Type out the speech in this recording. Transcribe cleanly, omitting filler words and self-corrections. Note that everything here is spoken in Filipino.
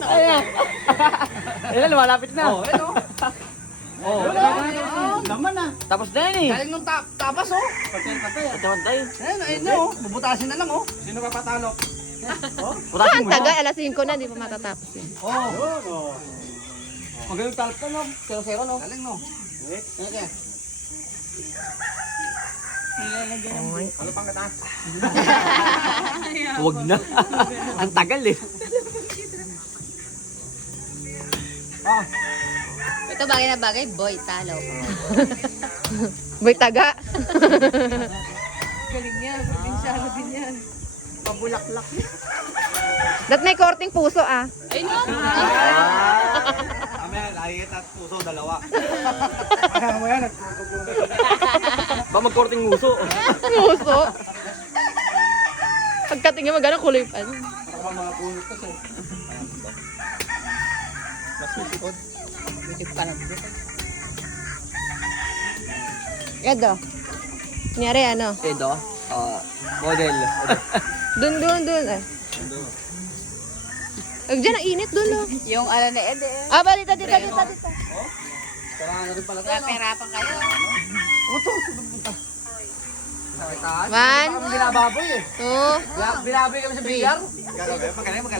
Ayan. Ayan, lumalapit na. Oh, ano? Oh, Laman na. Tapos na yan eh. galing nung tapas oh. Pagkawantay. Ayun oh, bubutasin na lang oh. Sino papatalo? Putasin Ang mo. taga, alas 5 na, di pa matatapos yun. Oh, Magaling talp ka no. 0-0 no. galing no. Okay. Ano pang kata? Huwag na. Ang tagal eh. Ito bagay na bagay, boy, talo. Boy, taga. Galing yan, probinsyano din yan. Pabulaklak. Dat may korting puso ah. Ay, no! Mamaya, nakikita at puso, dalawa. Ba magkorting nguso. Puso. Pagkatingin mo, gano'ng kulay pa. Mga punot kasi. Edo. Kunyari ano? Edo. Model. Dun. Ay. Huwag dyan, ang init dun oh. Yung ala na Ede. Ah, balita dito. Kailangan na rin pala tayo. Napahirapan kayo. One, Binababoy eh. two, Binaboy kami sa BR. Magaling, magaling.